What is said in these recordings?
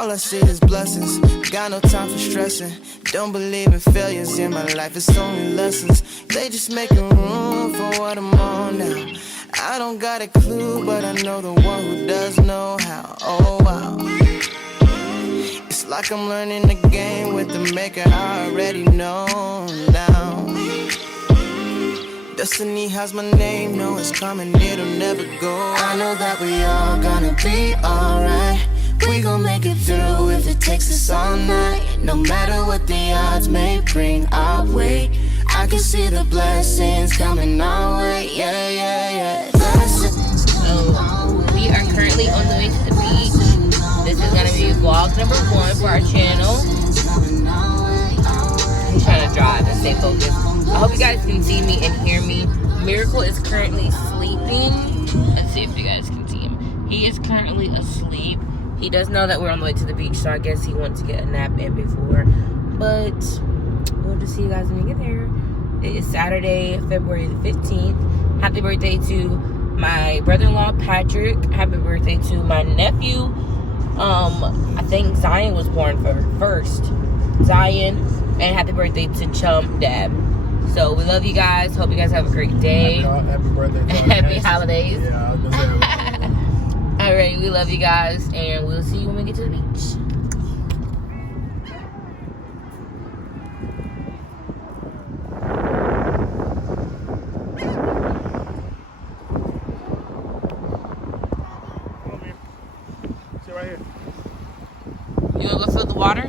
All I see is blessings, got no time for stressing. Don't believe in failures in my life, it's only lessons. They just making room for what I'm on now. I don't got a clue, but I know the one who does know how. Oh wow, it's like I'm learning the game with the maker I already know now. Destiny has my name, know it's coming, it'll never go. I know that we all gonna be alright. We gon' make it through if it takes us all night. No matter what the odds may bring our way, I can see the blessings coming our way. Yeah, yeah, yeah. Blessings. So we are currently on the way to the beach. This is gonna be vlog number 1 for our channel. I'm trying to drive and stay focused. I hope you guys can see me and hear me. Miracle is currently sleeping. Let's see if you guys can see him. He is currently asleep. He does know that we're on the way to the beach, so I guess he wants to get a nap in before. But we'll just see you guys when we get there. It is Saturday, February the 15th. Happy birthday to my brother-in-law, Patrick. Happy birthday to my nephew. I think Zion was born first. Zion. And happy birthday to Chum Dad. So we love you guys. Hope you guys have a great day. Happy birthday. Happy holidays. Yeah, I was gonna say. Alright, we love you guys, and we'll see you when we get to the beach. Come on, man. Sit right here. You wanna go fill the water?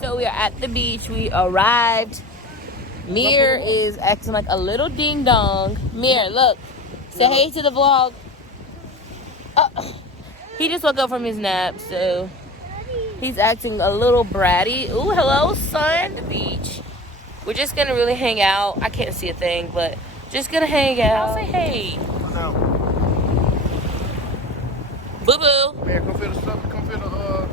So we are at the beach. We arrived. Mir is acting like a little ding dong. Mir, look. Say hey to the vlog. He just woke up from his nap, so he's acting a little bratty. Ooh, hello, son. The beach. We're just gonna really hang out. I can't see a thing, but just gonna hang out. Say hey. Boo boo. Man, come fill the stuff. Come fill the water.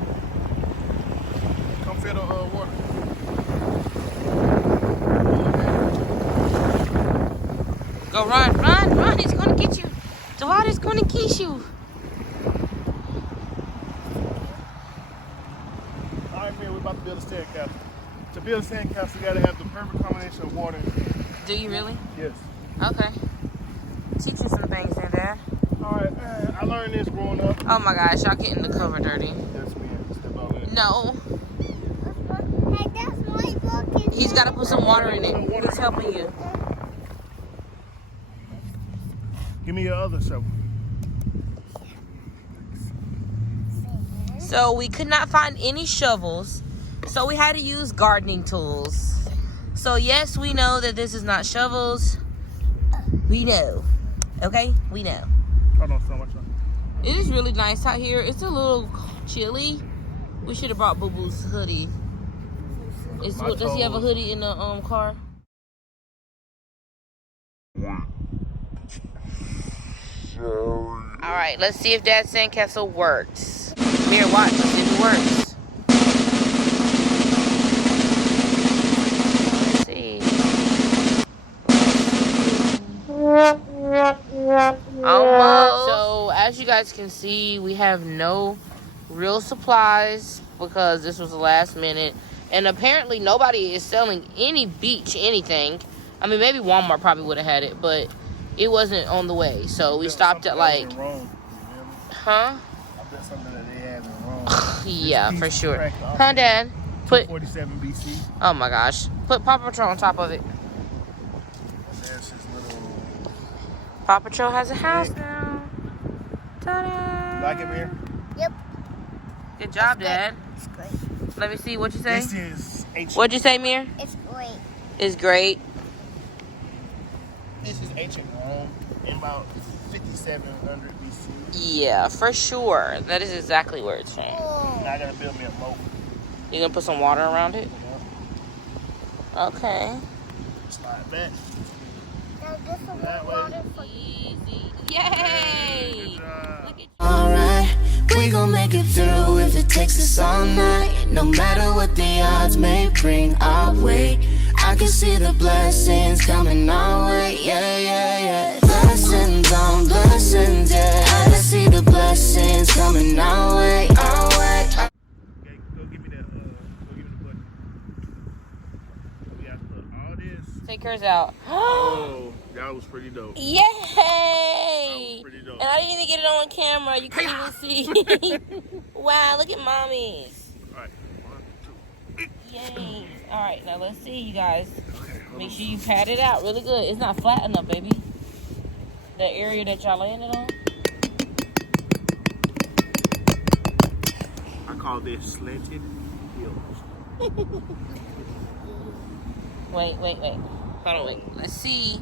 Go run, run, run. He's gonna get you. The water's gonna kiss you. Alright, man, we're about to build a sandcastle. To build a sandcastle, you gotta have the perfect combination of water and sand. Do you really? Yes. Okay. Teach you some things there, Dad. Alright, I learned this growing up. Oh my gosh, y'all getting the cover dirty. Yes, man. Step out there. No. He's got to put some water in it. He's helping you. Give me your other shovel. So we could not find any shovels, so we had to use gardening tools. So yes, we know that this is not shovels. We know. Okay? We know. Hold on, so much. It is really nice out here. It's a little chilly. We should have brought Boo Boo's hoodie. Does he have a hoodie in the car? All right, let's see if Dad's sandcastle works. Mir, watch, let's see if it works. Let's see. Almost. So, as you guys can see, we have no real supplies because this was the last minute. And apparently nobody is selling any beach anything. I mean, maybe Walmart probably would have had it, but it wasn't on the way. So we stopped at like... Huh? I bet something that they have in Rome. Yeah, for sure. Huh, Dad? Put 47 BC. Oh my gosh. Put Paw Patrol on top of it. And there's his little... Paw Patrol has a house now. Ta-da! Like it, Mir? Yep. Good job, Dad. It's great. Let me see what you say. This is ancient. What'd you say, Mir? It's great. It's great. This is ancient Rome in about 5700 BC. Yeah, for sure. That is exactly where it's from. Oh. Now I gotta build me a moat. You gonna put some water around it? Okay. Slide back. Now this will That be way. water for Easy. Yay! Good job. Look at Alright, we gon' make it through if it takes us all night. No matter what the odds may bring our way, I can see the blessings coming our way. Yeah, yeah, yeah. Blessings on blessings, yeah. I can see the blessings coming our way, our way. Okay, go give me that. Go give me the button. We have to put all this. Take hers out. Oh, that was pretty dope. Yay! That was pretty dope. And I didn't even get it on camera. You couldn't even see. Wow, look at mommy's. All right, 1, 2. Yay. All right, now let's see, you guys. Make sure you pat it out really good. It's not flat enough, baby. The area that y'all landed on. I call this slanted heels. Wait. Hold on, wait. Let's see.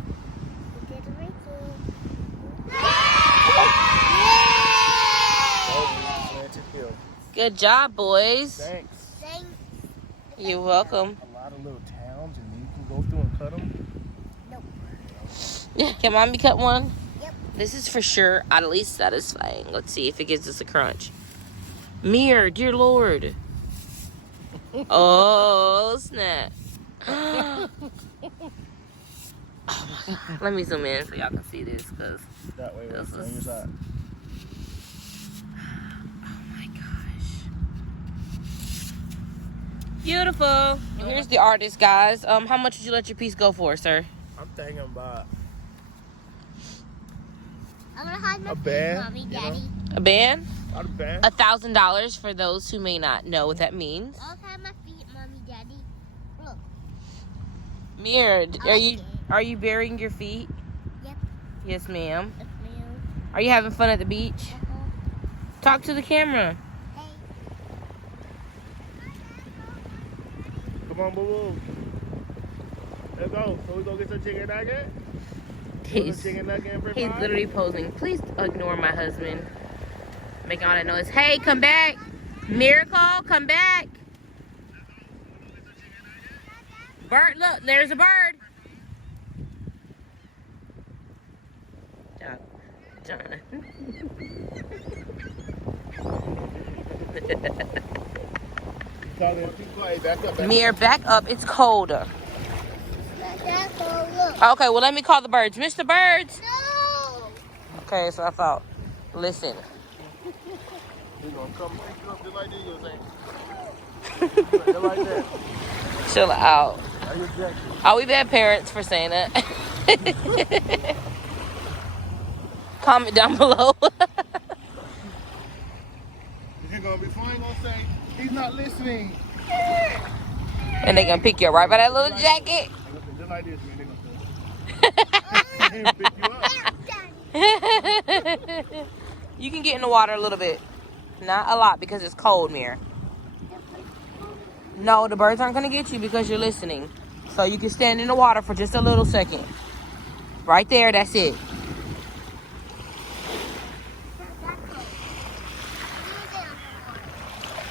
Slanted heel. Good job, boys. Thanks. You're welcome. A lot of little towns, and you can go through and cut them. Yeah, can mommy cut one? Yep. This is for sure at least satisfying. Let's see if it gives us a crunch. Mirror, dear Lord. Oh, snap. Oh my God. Let me zoom in so y'all can see this, because That way, This on is- your side. oh my gosh. Beautiful. And here's the artist, guys. How much did you let your piece go for, sir? I'm thinking about I'm gonna hide my A feet, band, Mommy, you know? Daddy. A band? not a band. $1,000 for those who may not know what that means. I'll hide my feet, Mommy, Daddy. Look. Mirror, are you burying your feet? Yep. Yes, ma'am. Yes, ma'am. Are you having fun at the beach? Uh-huh. Talk to the camera. Hey. Come on, boo boo. Let's go. So we go get some chicken nugget? He's Chicken nugget and He's literally posing. Please ignore my husband. Making all that noise. Hey, come back. Miracle, come back. Bird, look, there's a bird. John. Mirror, back up. It's colder. That's all, look. Okay, well, let me call the birds. Mr. Birds. No! Okay, so I thought. Listen. He's gonna come pick you up just like this, you know what I'm saying? Just like that. Chill out. Are you jacket? Are we bad parents for saying that? Comment down below. He's gonna be fine, gonna say, he's not listening. And they gonna pick you up right by that little jacket. Just like this, man, they gonna pick you up. You can get in the water a little bit. Not a lot because it's cold, Mirror. No, the birds aren't gonna get you because you're listening. So you can stand in the water for just a little second. Right there, that's it.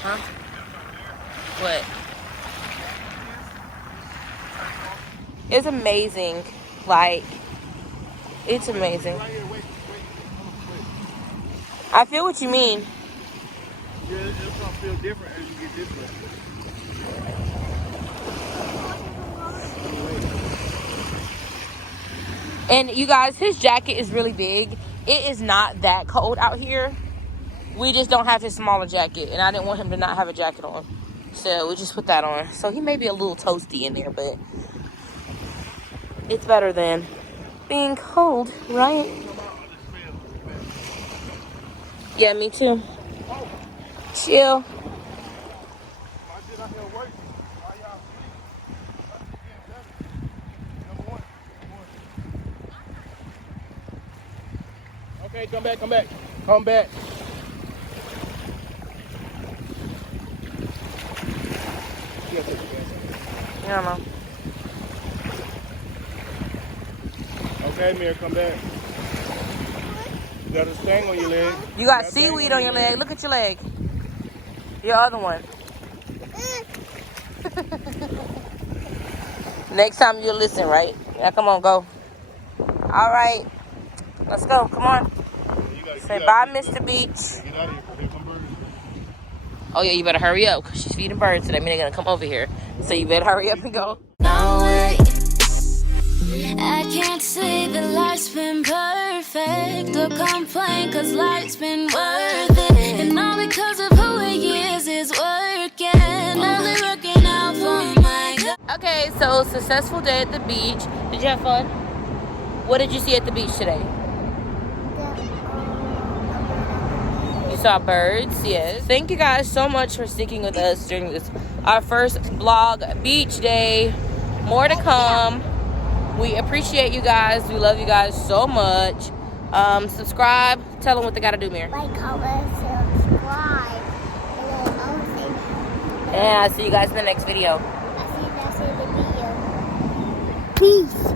Huh? What? It's amazing. Like, it's amazing. Right here, wait. I feel what you mean. Yeah, it's gonna feel different as you get this way. And you guys, his jacket is really big. It is not that cold out here. We just don't have his smaller jacket. And I didn't want him to not have a jacket on. So we just put that on. So he may be a little toasty in there, but it's better than being cold, right? Yeah, me too. Chill. Okay, come back. Come back. I don't know. Okay, Mir, come back. You got a sting on your leg. You got seaweed on your leg. Look at your leg. Your other one. Next time you'll listen, right? Yeah, come on, go. All right. Let's go. Come on. Say bye, Mr. Beach. Get out of here. Here come birds. Oh yeah, you better hurry up because she's feeding birds today. I mean, they're gonna come over here, so you better hurry up and go. No way. I can't say that life's been perfect or complain, cause life's been worth it. And all because of who he is working, only working out for my good. Okay, so successful day at the beach. Did you have fun? What did you see at the beach today? You saw birds, yes. Thank you guys so much for sticking with us during this, our first vlog beach day. More to come. We appreciate you guys. We love you guys so much. Subscribe. Tell them what they gotta do, Mir. Like, comment, subscribe. And then also, And I'll see you guys in the next video. I see you guys in the video. Peace.